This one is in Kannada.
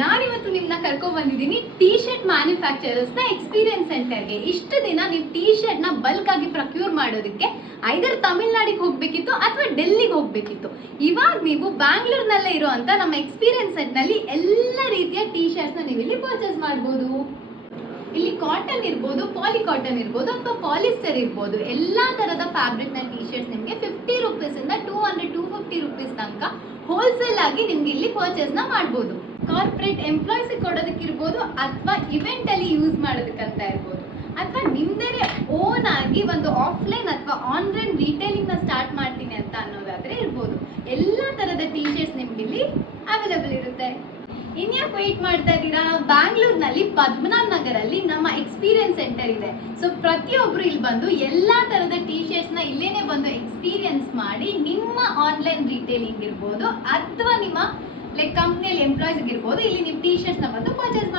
ನಾನಿವತ್ತು ನಿಮ್ಮನ್ನ ಕರ್ಕೊಂಡು ಬಂದಿದ್ದೀನಿ ಟೀ ಶರ್ಟ್ ಮ್ಯಾನುಫ್ಯಾಕ್ಚರರ್ಸ್ನ ಎಕ್ಸ್ಪೀರಿಯನ್ಸ್ ಸೆಂಟರ್ಗೆ. ಇಷ್ಟು ದಿನ ನೀವು ಟೀ ಶರ್ಟ್ನ ಬಲ್ಕ್ ಆಗಿ ಪ್ರೊಕ್ಯೂರ್ ಮಾಡೋದಕ್ಕೆ ಐದರ್ ತಮಿಳ್ನಾಡಿಗೆ ಹೋಗಬೇಕಿತ್ತು ಅಥವಾ ಡೆಲ್ಲಿಗೆ ಹೋಗಬೇಕಿತ್ತು. ಇವಾಗ ನೀವು ಬ್ಯಾಂಗ್ಳೂರ್ನಲ್ಲೇ ಇರುವಂಥ ನಮ್ಮ ಎಕ್ಸ್ಪೀರಿಯನ್ಸ್ ಸೆಂಟ್ನಲ್ಲಿ ಎಲ್ಲ ರೀತಿಯ ಟೀ ಶರ್ಟ್ಸ್ನ ನೀವು ಇಲ್ಲಿ ಪರ್ಚೇಸ್ ಮಾಡ್ಬೋದು. ಇಲ್ಲಿ ಕಾಟನ್ ಇರ್ಬೋದು, ಪಾಲಿ ಕಾಟನ್ ಇರ್ಬೋದು ಅಥವಾ ಪಾಲಿಸ್ಟರ್ ಇರ್ಬೋದು, ಎಲ್ಲ ಥರದ ಫ್ಯಾಬ್ರಿಕ್ನ ಟೀ ಶರ್ಟ್ಸ್ ನಿಮಗೆ 50 ರೂಪೀಸಿಂದ 200-250 ರೂಪೀಸ್ ತನಕ ಹೋಲ್ಸೇಲ್ ಆಗಿ ನಿಮ್ಗೆ ಇಲ್ಲಿ ಪರ್ಚೇಸ್ನ ಮಾಡ್ಬೋದು. ಕಾರ್ಪೊರೇಟ್ ಎಂಪ್ಲಾಯ್ಸಿಗೆ ಕೊಡೋದಕ್ಕಿರ್ಬೋದು ಅಥವಾ ಇವೆಂಟಲ್ಲಿ ಯೂಸ್ ಮಾಡೋದಕ್ಕಂತ ಇರ್ಬೋದು, ಅಥವಾ ನಿಮ್ಮದೇ ಓನ್ ಆಗಿ ಒಂದು ಆಫ್ಲೈನ್ ಅಥವಾ ಆನ್ಲೈನ್ ರಿಟೇಲಿಂಗ್ನ ಸ್ಟಾರ್ಟ್ ಮಾಡ್ತೀನಿ ಅಂತ ಅನ್ನೋದಾದರೆ ಇರ್ಬೋದು. ಎಲ್ಲ ಥರದ ಟೀ ಶರ್ಟ್ಸ್ ನಿಮ್ಗೆ ಇಲ್ಲಿ ಅವೈಲೇಬಲ್ ಇರುತ್ತೆ. ಇನ್ಯಾಕೆ ವೆಯ್ಟ್ ಮಾಡ್ತಾ ಇದ್ದೀರಾ? ಬ್ಯಾಂಗ್ಳೂರ್ನಲ್ಲಿ ಪದ್ಮನಾಭ ನಗರಲ್ಲಿ ನಮ್ಮ ಎಕ್ಸ್ಪೀರಿಯನ್ಸ್ ಸೆಂಟರ್ ಇದೆ. ಸೊ ಪ್ರತಿಯೊಬ್ಬರು ಇಲ್ಲಿ ಬಂದು ಎಲ್ಲ ಥರದ ಟೀ ಶರ್ಟ್ಸ್ನ ಇಲ್ಲೇನೆ ಬಂದು ಎಕ್ಸ್ಪೀರಿಯನ್ಸ್ ಮಾಡಿ ನಿಮ್ಮ ಆನ್ಲೈನ್ ರಿಟೇಲಿಂಗ್ ಇರ್ಬೋದು ಅಥವಾ ನಿಮ್ಮ ಕಂಪ್ನಿಯಲ್ಲಿ ಎಂಪ್ಲಾಯ್ಸ್ಗೆ ಇರ್ಬೋದು, ಇಲ್ಲಿ ನೀವು ಟೀ ಶರ್ಟ್ಸ್ನ ಬಂದು ಪರ್ಚೇಸ್